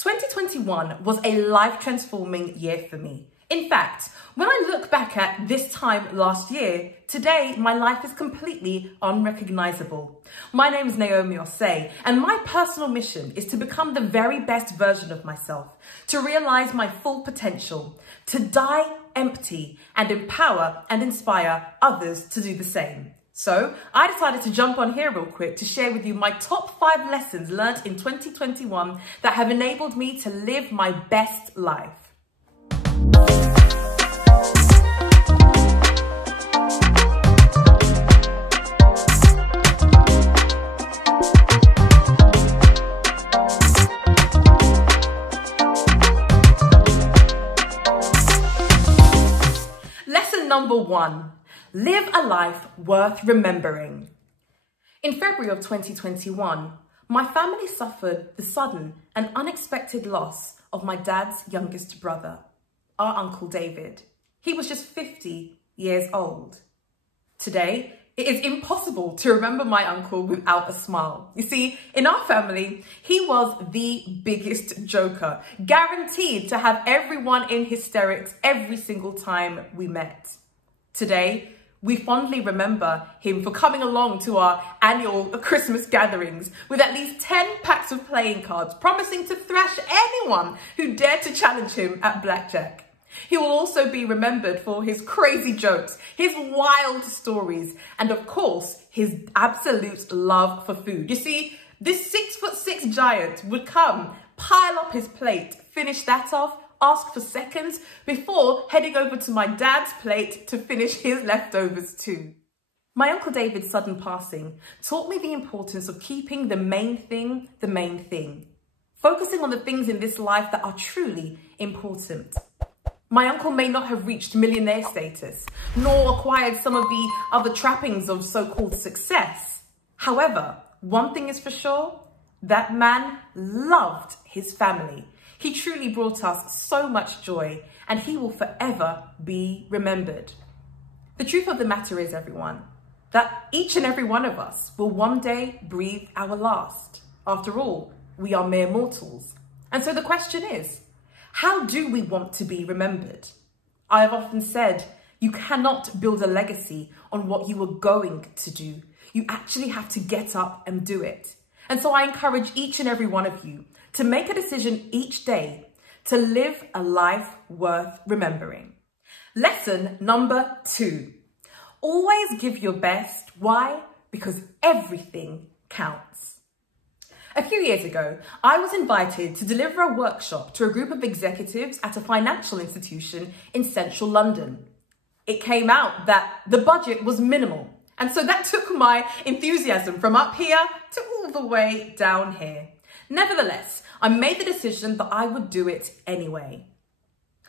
2021 was a life-transforming year for me. In fact, when I look back at this time last year, today my life is completely unrecognizable. My name is Naomi Osei, and my personal mission is to become the very best version of myself, to realize my full potential, to die empty and empower and inspire others to do the same. So I decided to jump on here real quick to share with you my top 5 lessons learned in 2021 that have enabled me to live my best life. Lesson number 1. Live a life worth remembering. In February of 2021, my family suffered the sudden and unexpected loss of my dad's youngest brother, our Uncle David. He was just 50 years old. Today, it is impossible to remember my uncle without a smile. You see, in our family, he was the biggest joker, guaranteed to have everyone in hysterics every single time we met. Today, we fondly remember him for coming along to our annual Christmas gatherings with at least 10 packs of playing cards, promising to thrash anyone who dared to challenge him at blackjack. He will also be remembered for his crazy jokes, his wild stories, and of course, his absolute love for food. You see, this 6'6" giant would come, pile up his plate, finish that off, ask for seconds before heading over to my dad's plate to finish his leftovers too. My Uncle David's sudden passing taught me the importance of keeping the main thing, focusing on the things in this life that are truly important. My uncle may not have reached millionaire status, nor acquired some of the other trappings of so-called success. However, one thing is for sure, that man loved his family. He truly brought us so much joy, and he will forever be remembered. The truth of the matter is, everyone, that each and every one of us will one day breathe our last. After all, we are mere mortals. And so the question is, how do we want to be remembered? I have often said, you cannot build a legacy on what you were going to do. You actually have to get up and do it. And so I encourage each and every one of you to make a decision each day to live a life worth remembering. Lesson number 2. Always give your best. Why? Because everything counts. A few years ago, I was invited to deliver a workshop to a group of executives at a financial institution in central London. It came out that the budget was minimal, and so that took my enthusiasm from up here to all the way down here. Nevertheless, I made the decision that I would do it anyway.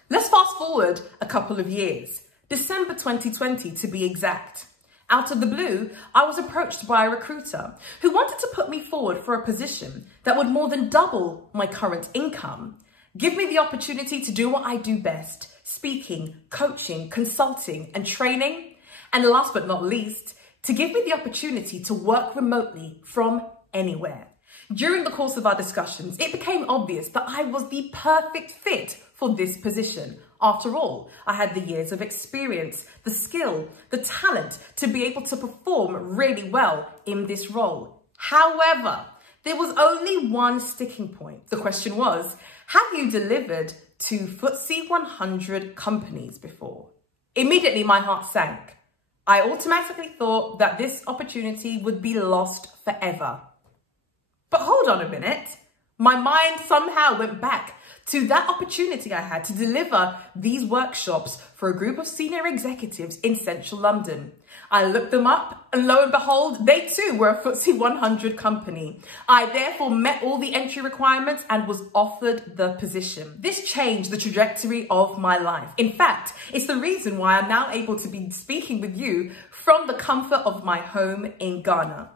Let's fast forward a couple of years, December 2020 to be exact. Out of the blue, I was approached by a recruiter who wanted to put me forward for a position that would more than double my current income, give me the opportunity to do what I do best, speaking, coaching, consulting, and training, and last but not least, to give me the opportunity to work remotely from anywhere. During the course of our discussions, it became obvious that I was the perfect fit for this position. After all, I had the years of experience, the skill, the talent to be able to perform really well in this role. However, there was only one sticking point. The question was, have you delivered to FTSE 100 companies before? Immediately, my heart sank. I automatically thought that this opportunity would be lost forever. But hold on a minute. My mind somehow went back to that opportunity I had to deliver these workshops for a group of senior executives in central London. I looked them up and lo and behold, they too were a FTSE 100 company. I therefore met all the entry requirements and was offered the position. This changed the trajectory of my life. In fact, it's the reason why I'm now able to be speaking with you from the comfort of my home in Ghana.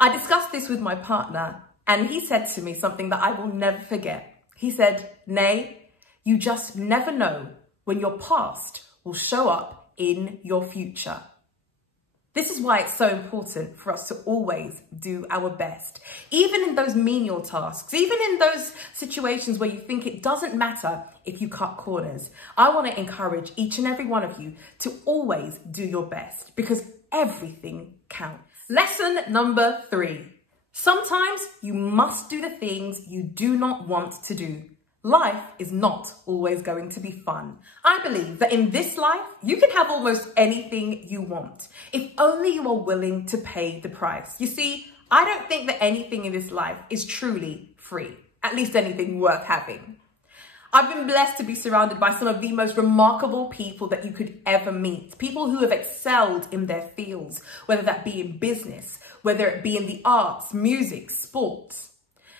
I discussed this with my partner, and he said to me something that I will never forget. He said, "Nay, you just never know when your past will show up in your future." This is why it's so important for us to always do our best. Even in those menial tasks, even in those situations where you think it doesn't matter if you cut corners, I want to encourage each and every one of you to always do your best, because everything counts. Lesson number 3. Sometimes you must do the things you do not want to do. Life is not always going to be fun. I believe that in this life, you can have almost anything you want, if only you are willing to pay the price. You see, I don't think that anything in this life is truly free, at least anything worth having. I've been blessed to be surrounded by some of the most remarkable people that you could ever meet. People who have excelled in their fields, whether that be in business, whether it be in the arts, music, sports.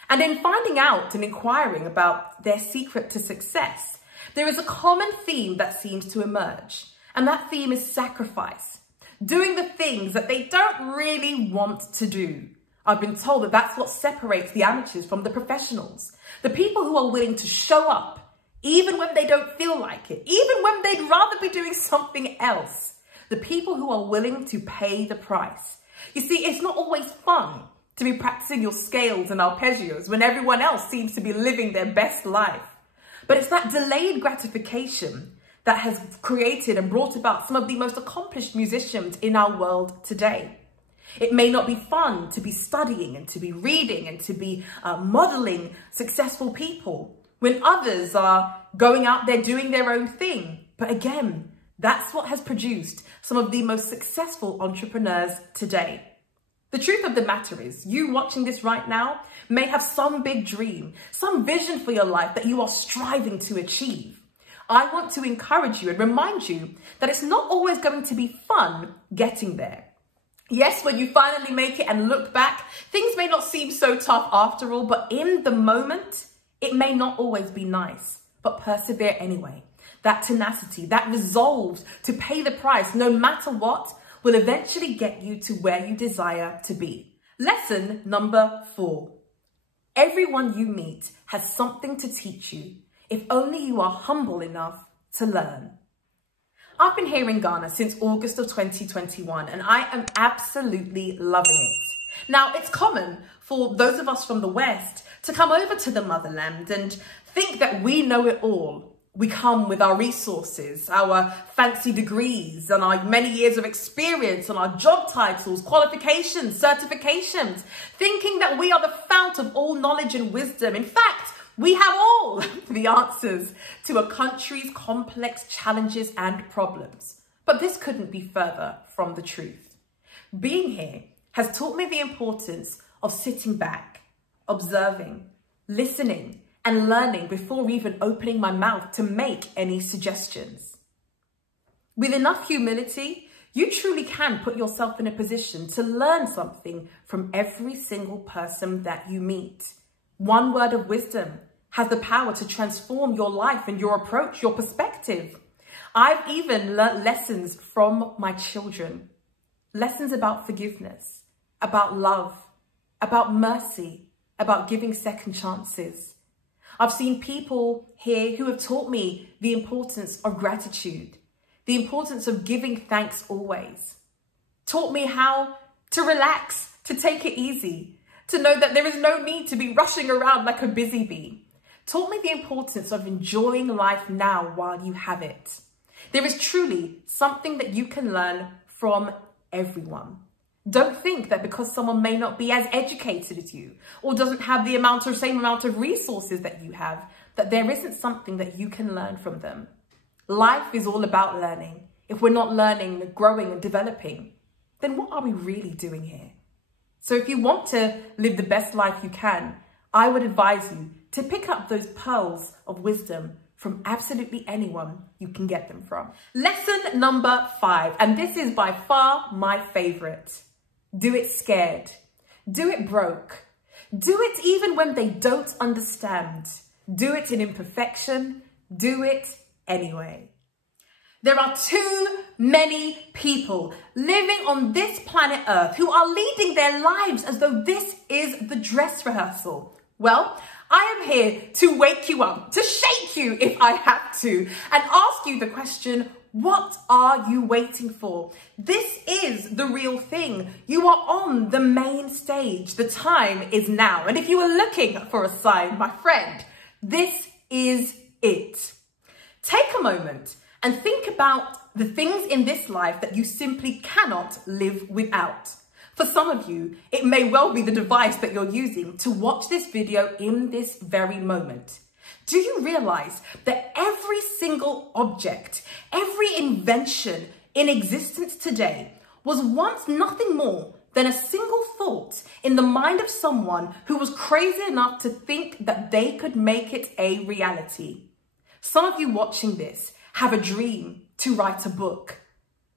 And in finding out and inquiring about their secret to success, there is a common theme that seems to emerge. And that theme is sacrifice. Doing the things that they don't really want to do. I've been told that that's what separates the amateurs from the professionals. The people who are willing to show up, even when they don't feel like it, even when they'd rather be doing something else. The people who are willing to pay the price. You see, it's not always fun to be practicing your scales and arpeggios when everyone else seems to be living their best life. But it's that delayed gratification that has created and brought about some of the most accomplished musicians in our world today. It may not be fun to be studying and to be reading and to be modeling successful people when others are going out there doing their own thing. But again, that's what has produced some of the most successful entrepreneurs today. The truth of the matter is, you watching this right now may have some big dream, some vision for your life that you are striving to achieve. I want to encourage you and remind you that it's not always going to be fun getting there. Yes, when you finally make it and look back, things may not seem so tough after all, but in the moment, it may not always be nice, but persevere anyway. That tenacity, that resolve to pay the price no matter what, will eventually get you to where you desire to be. Lesson number 4. Everyone you meet has something to teach you, if only you are humble enough to learn. I've been here in Ghana since August of 2021, and I am absolutely loving it. Now, it's common for those of us from the West to come over to the motherland and think that we know it all. We come with our resources, our fancy degrees, and our many years of experience, and our job titles, qualifications, certifications, thinking that we are the fount of all knowledge and wisdom. In fact, we have all the answers to a country's complex challenges and problems. But this couldn't be further from the truth. Being here has taught me the importance of sitting back, observing, listening, and learning before even opening my mouth to make any suggestions. With enough humility, you truly can put yourself in a position to learn something from every single person that you meet. One word of wisdom has the power to transform your life and your approach, your perspective. I've even learnt lessons from my children. Lessons about forgiveness, about love, about mercy, about giving second chances. I've seen people here who have taught me the importance of gratitude, the importance of giving thanks always. Taught me how to relax, to take it easy, to know that there is no need to be rushing around like a busy bee. Taught me the importance of enjoying life now while you have it. There is truly something that you can learn from everyone. Don't think that because someone may not be as educated as you or doesn't have the same amount of resources that you have, that there isn't something that you can learn from them. Life is all about learning. If we're not learning, growing and developing, then what are we really doing here? So if you want to live the best life you can, I would advise you to pick up those pearls of wisdom from absolutely anyone you can get them from. Lesson number 5, and this is by far my favorite. Do it scared. Do it broke. Do it even when they don't understand. Do it in imperfection. Do it anyway. There are too many people living on this planet Earth who are leading their lives as though this is the dress rehearsal. Well, I am here to wake you up, to shake you if I have to, and ask you the question, What are you waiting for? This is the real thing. You are on the main stage. The time is now. And if you were looking for a sign, my friend, this is it. Take a moment and think about the things in this life that you simply cannot live without. For some of you, it may well be the device that you're using to watch this video in this very moment. Do you realize that every single object, every invention in existence today was once nothing more than a single thought in the mind of someone who was crazy enough to think that they could make it a reality? Some of you watching this have a dream to write a book.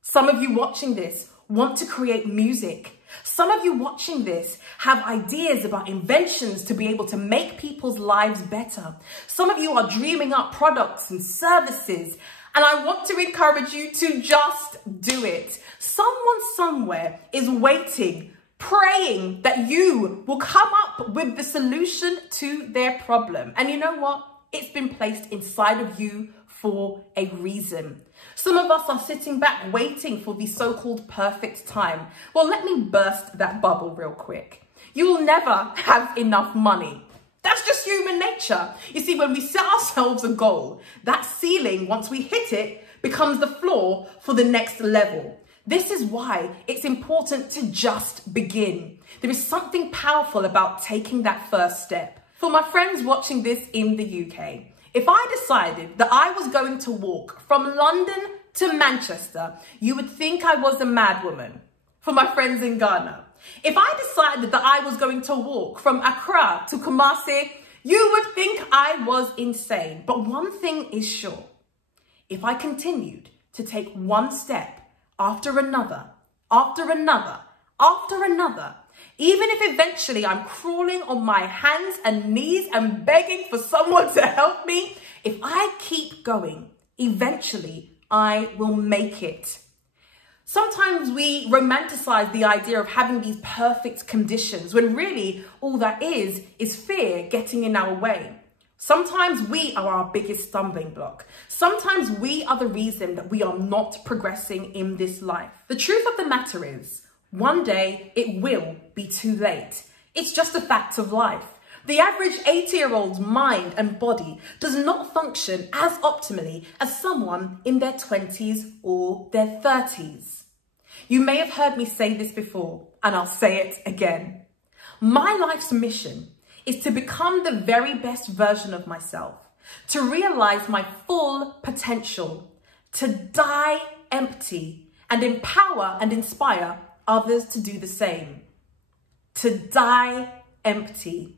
Some of you watching this want to create music. Some of you watching this have ideas about inventions to be able to make people's lives better. Some of you are dreaming up products and services, and I want to encourage you to just do it. Someone somewhere is waiting, praying that you will come up with the solution to their problem. And you know what? It's been placed inside of you for a reason. Some of us are sitting back waiting for the so-called perfect time. Well, let me burst that bubble real quick. You will never have enough money. That's just human nature. You see, when we set ourselves a goal, that ceiling, once we hit it, becomes the floor for the next level. This is why it's important to just begin. There is something powerful about taking that first step. For my friends watching this in the UK, if I decided that I was going to walk from London to Manchester, you would think I was a mad woman. For my friends in Ghana, if I decided that I was going to walk from Accra to Kumasi, you would think I was insane. But one thing is sure. If I continued to take one step after another, after another, after another, even if eventually I'm crawling on my hands and knees and begging for someone to help me, if I keep going, eventually I will make it. Sometimes we romanticize the idea of having these perfect conditions when really all that is fear getting in our way. Sometimes we are our biggest stumbling block. Sometimes we are the reason that we are not progressing in this life. The truth of the matter is, one day it will be too late. It's just a fact of life. The average 80-year-old's mind and body does not function as optimally as someone in their 20s or their 30s. You may have heard me say this before, and I'll say it again. My life's mission is to become the very best version of myself, to realize my full potential, to die empty and empower and inspire others to do the same. To die empty.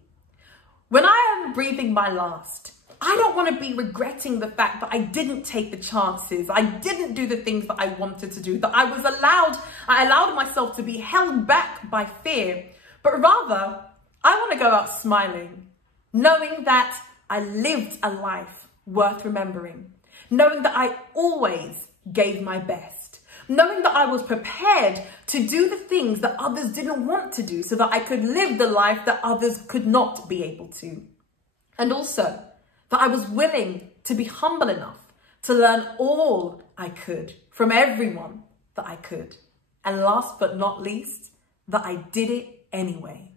When I am breathing my last, I don't want to be regretting the fact that I didn't take the chances, I didn't do the things that I wanted to do, that I allowed myself to be held back by fear, but rather, I want to go out smiling, knowing that I lived a life worth remembering, knowing that I always gave my best, knowing that I was prepared to do the things that others didn't want to do so that I could live the life that others could not be able to. And also that I was willing to be humble enough to learn all I could from everyone that I could. And last but not least, that I did it anyway.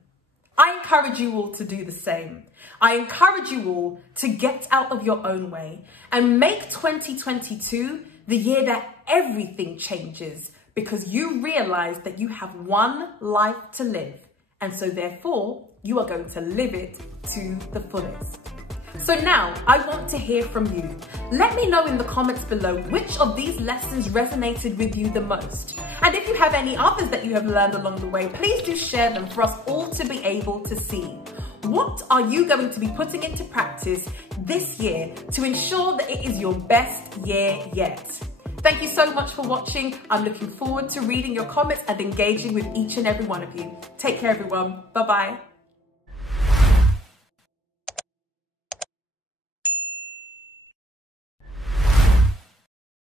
I encourage you all to do the same. I encourage you all to get out of your own way and make 2022 the year that everything changes, because you realize that you have one life to live, and so therefore you are going to live it to the fullest. So now I want to hear from you. Let me know in the comments below which of these lessons resonated with you the most. And if you have any others that you have learned along the way, please do share them for us all to be able to see. What are you going to be putting into practice this year to ensure that it is your best year yet? Thank you so much for watching. I'm looking forward to reading your comments and engaging with each and every one of you. Take care, everyone. Bye-bye.